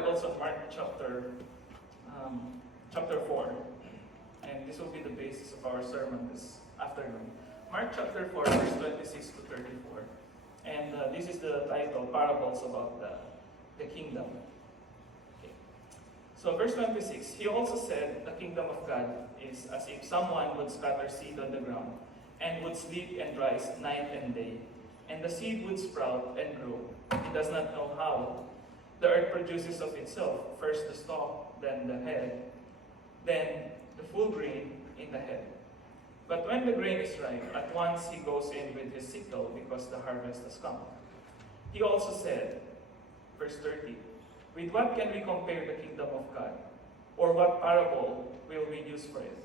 Bibles on Mark chapter 4. And this will be the basis of our sermon this afternoon. Mark chapter 4, verse 26 to 34. And this is the title, Parables about the Kingdom. Okay. So verse 26, he also said, the kingdom of God is as if someone would scatter seed on the ground, and would sleep and rise night and day. And the seed would sprout and grow. He does not know how. The earth produces of itself, first the stalk, then the head, then the full grain in the head. But when the grain is ripe, at once he goes in with his sickle, because the harvest has come. He also said, verse 30, with what can we compare the kingdom of God? Or what parable will we use for it?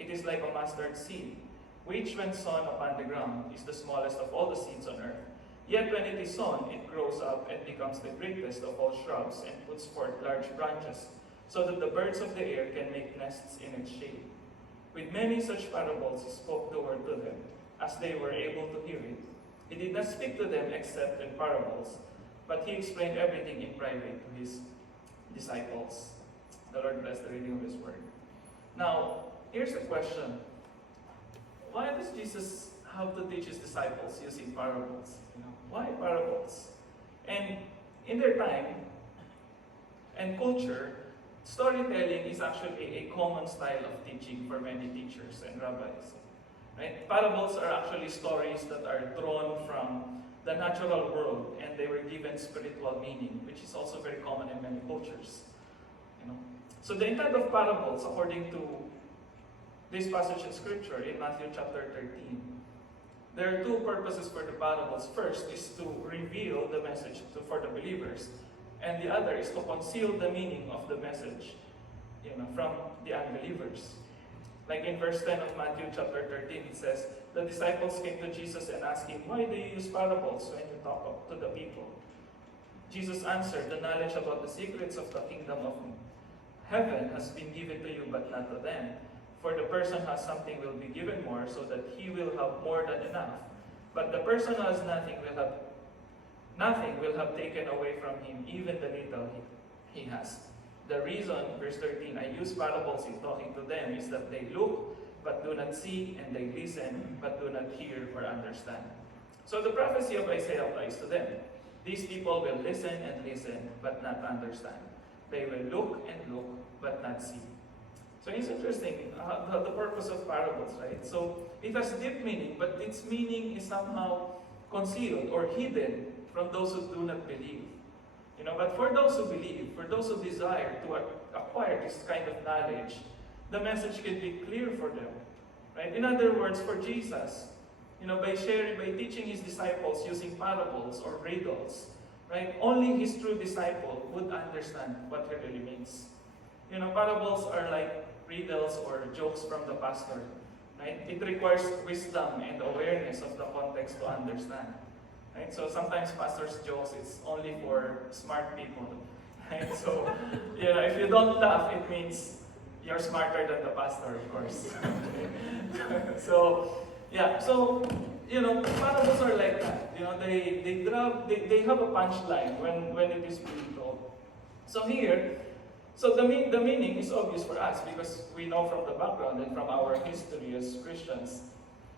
It is like a mustard seed, which when sown upon the ground is the smallest of all the seeds on earth. Yet when it is sown, it grows up and becomes the greatest of all shrubs, and puts forth large branches, so that the birds of the air can make nests in its shade. With many such parables he spoke the word to them, as they were able to hear it. He did not speak to them except in parables, but he explained everything in private to his disciples. The Lord bless the reading of his word. Now, here's the question. Why does Jesus have to teach his disciples using parables? Why parables? And in their time and culture, storytelling is actually a common style of teaching for many teachers and rabbis. Right? Parables are actually stories that are drawn from the natural world, and they were given spiritual meaning, which is also very common in many cultures. So the intent of parables, according to this passage in Scripture in Matthew chapter 13, there are two purposes for the parables. First is to reveal the message for the believers, and the other is to conceal the meaning of the message from the unbelievers. Like in verse 10 of Matthew chapter 13, it says, the disciples came to Jesus and asked him, why do you use parables when you talk to the people? Jesus answered, the knowledge about the secrets of the kingdom of heaven has been given to you, but not to them. For the person who has something will be given more, so that he will have more than enough. But the person who has nothing will have taken away from him, even the little he has. The reason, verse 13, I use parables in talking to them is that they look but do not see, and they listen but do not hear or understand. So the prophecy of Isaiah applies to them. These people will listen and listen but not understand. They will look and look but not see. So it's interesting, the purpose of parables, right? So it has deep meaning, but its meaning is somehow concealed or hidden from those who do not believe. But for those who believe, for those who desire to acquire this kind of knowledge, the message can be clear for them, right? In other words, for Jesus, by teaching his disciples using parables or riddles, right? Only his true disciple would understand what it really means. Parables are like riddles or jokes from the pastor, right? It requires wisdom and awareness of the context to understand, right? So sometimes pastors' jokes, it's only for smart people, right? So, if you don't laugh, it means you're smarter than the pastor, of course. So parables are like that. They have a punchline when it is being told. So here, the meaning is obvious for us because we know from the background and from our history as Christians,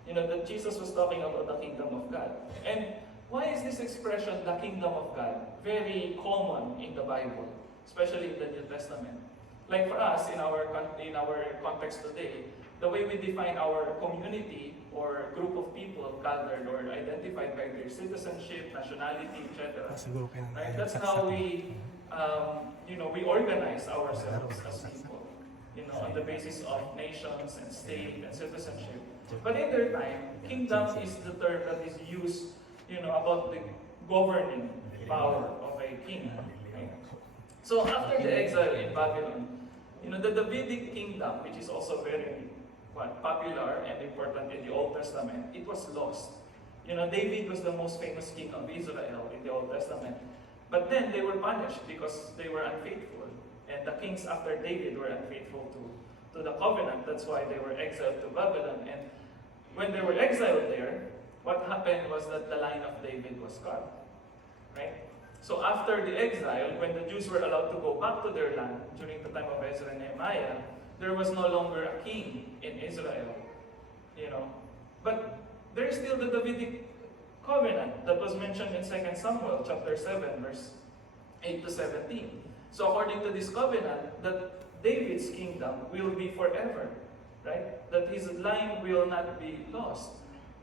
that Jesus was talking about the kingdom of God. And why is this expression, the kingdom of God, very common in the Bible, especially in the New Testament? Like for us, in our context today, the way we define our community or group of people gathered or identified by their citizenship, nationality, etc. Right? That's how we organize ourselves as people, on the basis of nations and state and citizenship. But in their time, kingdom is the term that is used, about the governing power of a king. Right? So after the exile in Babylon, the Davidic kingdom, which is also very popular and important in the Old Testament, it was lost. David was the most famous king of Israel in the Old Testament. But then they were punished because they were unfaithful. And the kings after David were unfaithful to the covenant. That's why they were exiled to Babylon. And when they were exiled there, what happened was that the line of David was cut. Right? So after the exile, when the Jews were allowed to go back to their land during the time of Ezra and Nehemiah, there was no longer a king in Israel. You know, but there is still the Davidic covenant that was mentioned in 2 Samuel chapter 7, verse 8 to 17. So according to this covenant, that David's kingdom will be forever, right? That his line will not be lost,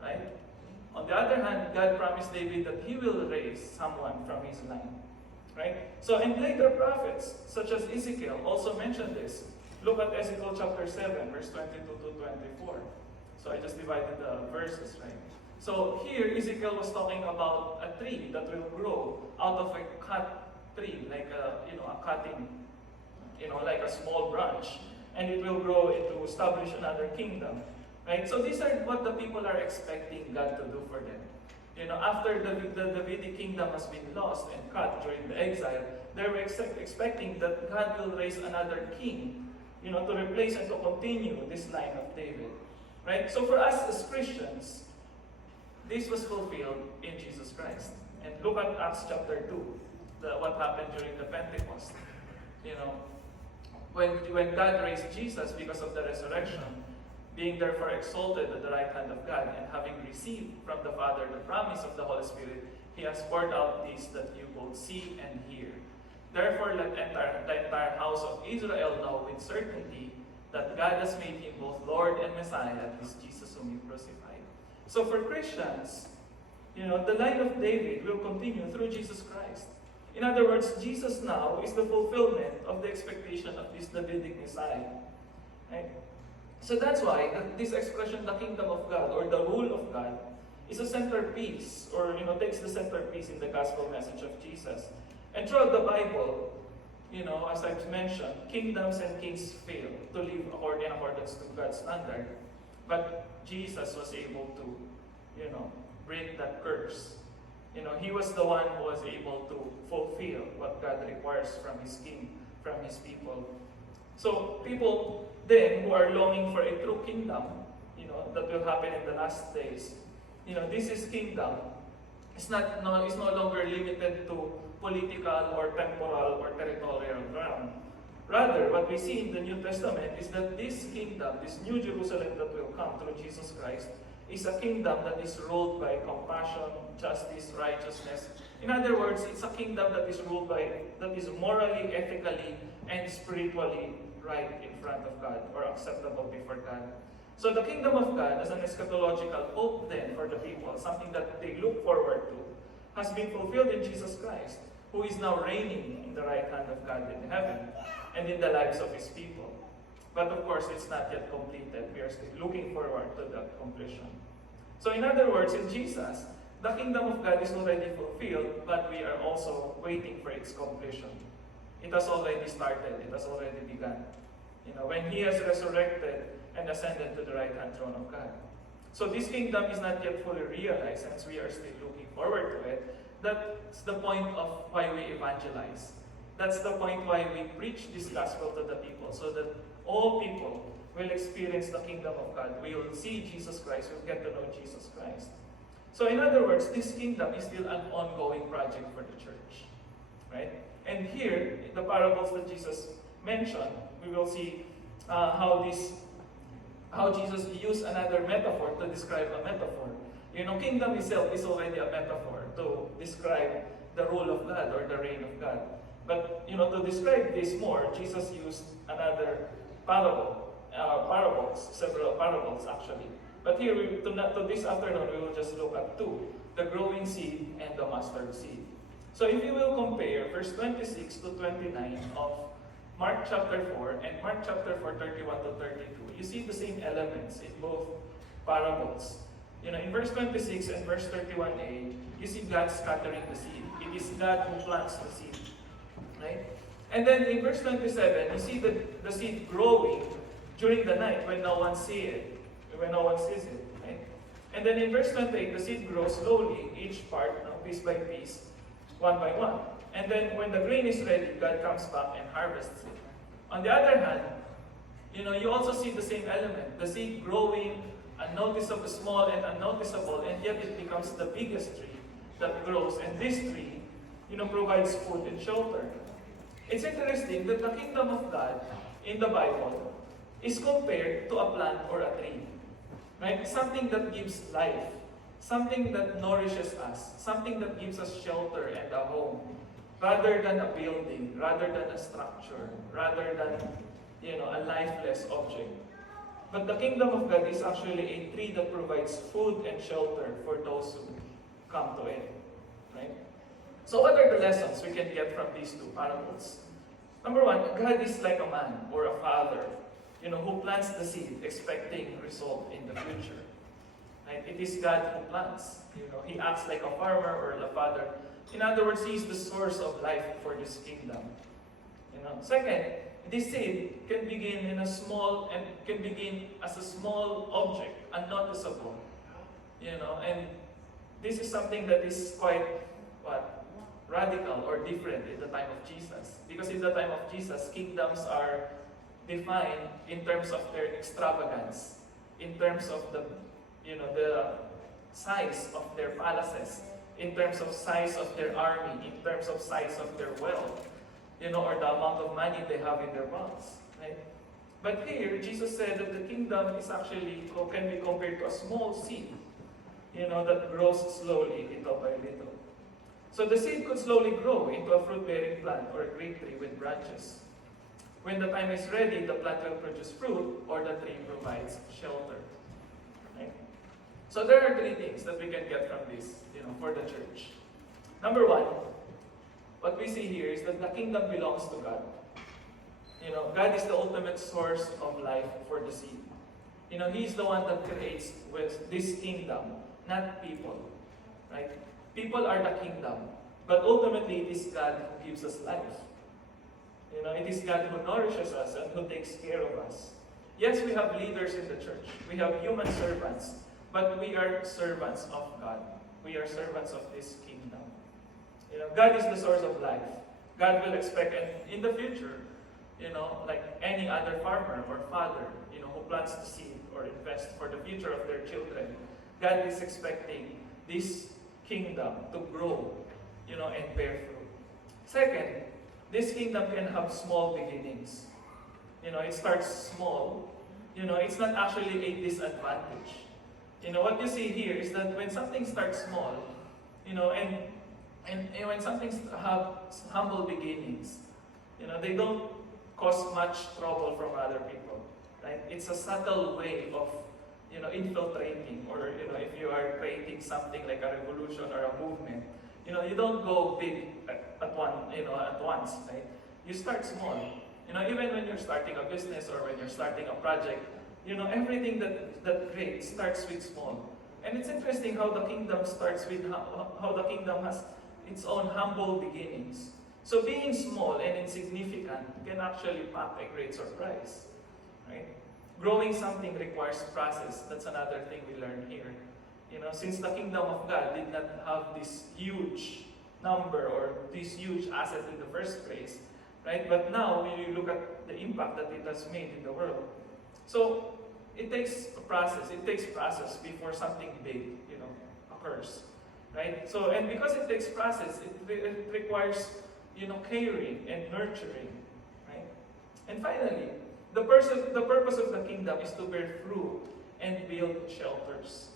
right? On the other hand, God promised David that he will raise someone from his line, right? So, and later prophets, such as Ezekiel, also mentioned this. Look at Ezekiel chapter 7, verse 22 to 24. So I just divided the verses, right? So here, Ezekiel was talking about a tree that will grow out of a cut tree, like a cutting, like a small branch, and it will grow into establish another kingdom. Right? So these are what the people are expecting God to do for them. After the Davidic kingdom has been lost and cut during the exile, they were expecting that God will raise another king, to replace and to continue this line of David. Right? So for us as Christians, this was fulfilled in Jesus Christ. And look at Acts chapter 2, what happened during the Pentecost. When God raised Jesus because of the resurrection, being therefore exalted at the right hand of God, and having received from the Father the promise of the Holy Spirit, He has poured out this that you both see and hear. Therefore let the entire house of Israel know with certainty that God has made Him both Lord and Messiah, this Jesus whom you crucified. So for Christians, the line of David will continue through Jesus Christ. In other words, Jesus now is the fulfillment of the expectation of this Davidic Messiah. Right? So that's why this expression, the kingdom of God or the rule of God, is a centerpiece, or takes the centerpiece in the gospel message of Jesus. And throughout the Bible, as I've mentioned, kingdoms and kings fail to live in accordance to God's standard. But Jesus was able to, break that curse. He was the one who was able to fulfill what God requires from His king, from His people. So people then who are longing for a true kingdom, that will happen in the last days, this is kingdom. It's no longer limited to political or temporal or territorial ground. Rather, what we see in the New Testament is that this kingdom, this New Jerusalem that will come through Jesus Christ, is a kingdom that is ruled by compassion, justice, righteousness. In other words, it's a kingdom that is ruled that is morally, ethically, and spiritually right in front of God, or acceptable before God. So the kingdom of God as an eschatological hope then for the people, something that they look forward to, has been fulfilled in Jesus Christ, who is now reigning in the right hand of God in heaven and in the lives of His people. But of course, it's not yet completed. We are still looking forward to that completion. So in other words, in Jesus, the kingdom of God is already fulfilled, but we are also waiting for its completion. It has already started. It has already begun. When He has resurrected and ascended to the right-hand throne of God. So this kingdom is not yet fully realized, since we are still looking forward to it. That's the point of why we evangelize. That's the point why we preach this gospel to the people, so that all people will experience the kingdom of God. We will see Jesus Christ. We'll get to know Jesus Christ. So in other words, this kingdom is still an ongoing project for the church. Right? And here, in the parables that Jesus mentioned, we will see how Jesus used another metaphor to describe a metaphor. Kingdom itself is already a metaphor to describe the rule of God or the reign of God. But, to describe this more, Jesus used another parables, several parables actually. But here, to this afternoon, we will just look at two, the growing seed and the mustard seed. So if you will compare verse 26 to 29 of Mark chapter 4 and Mark chapter 4, 31 to 32, you see the same elements in both parables. In verse 26 and verse 31a, you see God scattering the seed. It is God who plants the seed. Right? And then in verse 27, you see the seed growing during the night when no one sees it. Right? And then in verse 28, the seed grows slowly, each part, piece by piece, one by one. And then when the grain is ready, God comes back and harvests it. On the other hand, you also see the same element, the seed growing, unnoticeable, small and unnoticeable, and yet it becomes the biggest tree that grows. And this tree provides food and shelter. It's interesting that the kingdom of God in the Bible is compared to a plant or a tree. Right? Something that gives life, something that nourishes us, something that gives us shelter and a home, rather than a building, rather than a structure, rather than a lifeless object. But the kingdom of God is actually a tree that provides food and shelter for those who come to it. Right? So what are the lessons we can get from these two parables? Number one, God is like a man or a father, who plants the seed expecting result in the future. Right? It is God who plants. He acts like a farmer or a father. In other words, He is the source of life for this kingdom. Second, this seed can begin as a small object, unnoticeable. And this is something that is quite radical or different in the time of Jesus. Because in the time of Jesus, kingdoms are defined in terms of their extravagance, in terms of the size of their palaces, in terms of size of their army, in terms of size of their wealth, or the amount of money they have in their banks. Right? But here, Jesus said that the kingdom is actually can be compared to a small seed, that grows slowly, little by little. So the seed could slowly grow into a fruit-bearing plant or a great tree with branches. When the time is ready, the plant will produce fruit, or the tree provides shelter. Right? So there are three things that we can get from this, for the church. Number one, what we see here is that the kingdom belongs to God. God is the ultimate source of life for the seed. He is the one that creates with this kingdom, not people. Right? People are the kingdom, but ultimately it is God who gives us life. It is God who nourishes us and who takes care of us. Yes, we have leaders in the church. We have human servants, but we are servants of God. We are servants of this kingdom. God is the source of life. God will expect, and in the future, like any other farmer or father, who plants the seed or invests for the future of their children, God is expecting this kingdom to grow, and bear fruit. Second, this kingdom can have small beginnings. It starts small. It's not actually a disadvantage. What you see here is that when something starts small, and when something have humble beginnings, they don't cause much trouble from other people. Right? It's a subtle way of infiltrating, or if you are creating something like a revolution or a movement, you don't go big at once, right? You start small. Even when you're starting a business or when you're starting a project, everything that great starts with small. And it's interesting how the kingdom starts with how the kingdom has its own humble beginnings. So being small and insignificant can actually pack a great surprise, right? Growing something requires process. That's another thing we learn here. Since the kingdom of God did not have this huge number or this huge asset in the first place, right? But now when you look at the impact that it has made in the world, so it takes a process. It takes process before something big, occurs, right? So, and because it takes process, it requires, caring and nurturing, right? And finally, the purpose of the kingdom is to bear fruit and build shelters.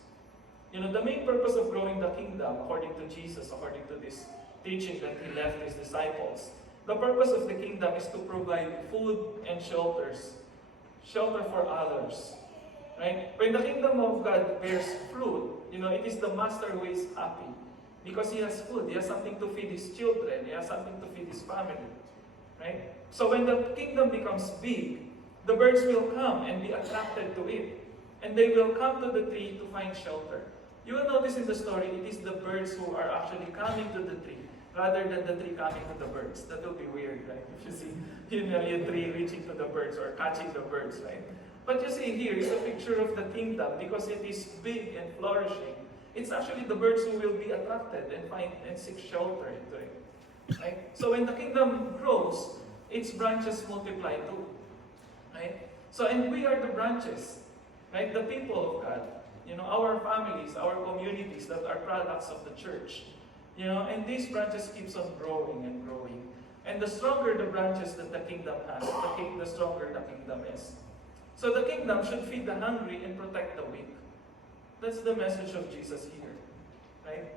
The main purpose of growing the kingdom, according to Jesus, according to this teaching that He left His disciples, the purpose of the kingdom is to provide food and shelter for others. Right? When the kingdom of God bears fruit, it is the master who is happy because he has food, he has something to feed his children, he has something to feed his family. Right? So when the kingdom becomes big, the birds will come and be attracted to it. And they will come to the tree to find shelter. You will notice in the story, it is the birds who are actually coming to the tree rather than the tree coming to the birds. That will be weird, right? If you see, a tree reaching to the birds or catching the birds, right? But you see here is a picture of the kingdom because it is big and flourishing. It's actually the birds who will be attracted and find and seek shelter into it. Right? So when the kingdom grows, its branches multiply too. Right? So, and we are the branches. Right? The people of God. Our families, our communities that are products of the church. And these branches keeps on growing and growing. And the stronger the branches that the kingdom has, the stronger the kingdom is. So the kingdom should feed the hungry and protect the weak. That's the message of Jesus here, right?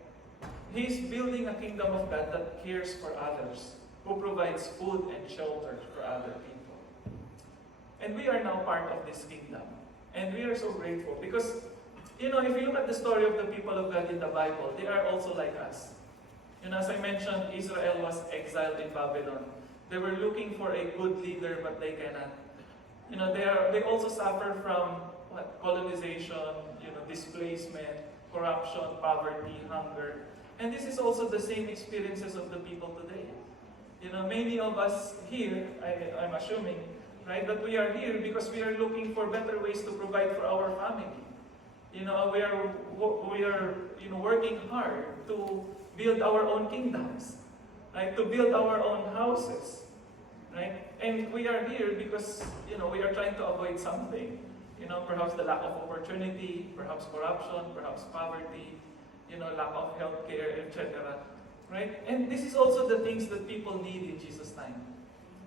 He's building a kingdom of God that cares for others, who provides food and shelter for other people. And we are now part of this kingdom. And we are so grateful because, if you look at the story of the people of God in the Bible, they are also like us. As I mentioned, Israel was exiled in Babylon. They were looking for a good leader, but they cannot. They also suffer from colonization, displacement, corruption, poverty, hunger. And this is also the same experiences of the people today. Many of us here, I'm assuming, right, that we are here because we are looking for better ways to provide for our family. We are working hard to build our own kingdoms, right? To build our own houses, right? And we are here because, we are trying to avoid something. Perhaps the lack of opportunity, perhaps corruption, perhaps poverty, lack of health care, etc. Right? And this is also the things that people need in Jesus' time.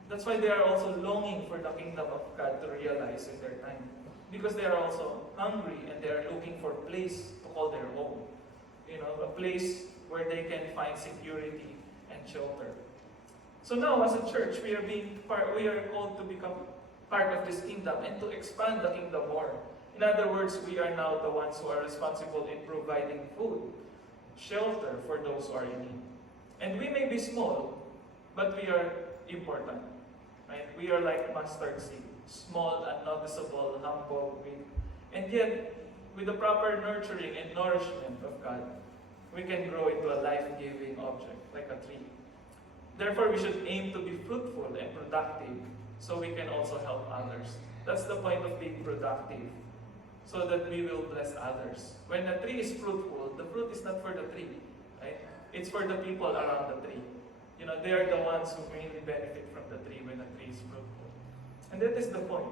That's why they are also longing for the kingdom of God to realize in their time. Because they are also hungry and they are looking for a place to call their home. A place where they can find security and shelter. So now, as a church, we are called to become part of this kingdom and to expand the kingdom more. In other words, we are now the ones who are responsible in providing food, shelter for those who are in need. And we may be small, but we are important. Right? We are like mustard seed, small, unnoticeable, humble, weak. And yet, with the proper nurturing and nourishment of God, we can grow into a life-giving object, like a tree. Therefore, we should aim to be fruitful and productive so we can also help others. That's the point of being productive, so that we will bless others. When a tree is fruitful, the fruit is not for the tree, right? It's for the people around the tree. They are the ones who mainly benefit from the tree when the tree is fruitful. And that is the point.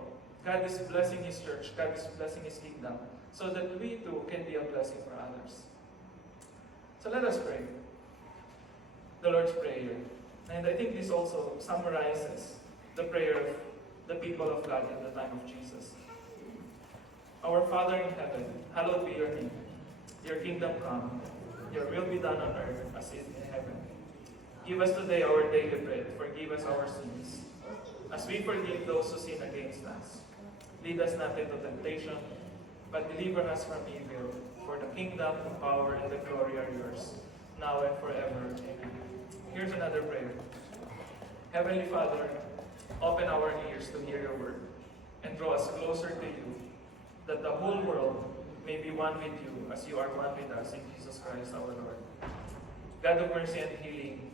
God is blessing His church, God is blessing His kingdom, so that we too can be a blessing for others. So let us pray. The Lord's Prayer. And I think this also summarizes the prayer of the people of God in the time of Jesus. Our Father in heaven, hallowed be your name. Your kingdom come, your will be done on earth as it is in heaven. Give us today our daily bread. Forgive us our sins, as we forgive those who sin against us. Lead us not into temptation, but deliver us from evil. For the kingdom, the power, and the glory are yours, now and forever. Amen. Here's another prayer. Heavenly Father, open our ears to hear your word, and draw us closer to you, that the whole world may be one with you, as you are one with us in Jesus Christ our Lord. God of mercy and healing,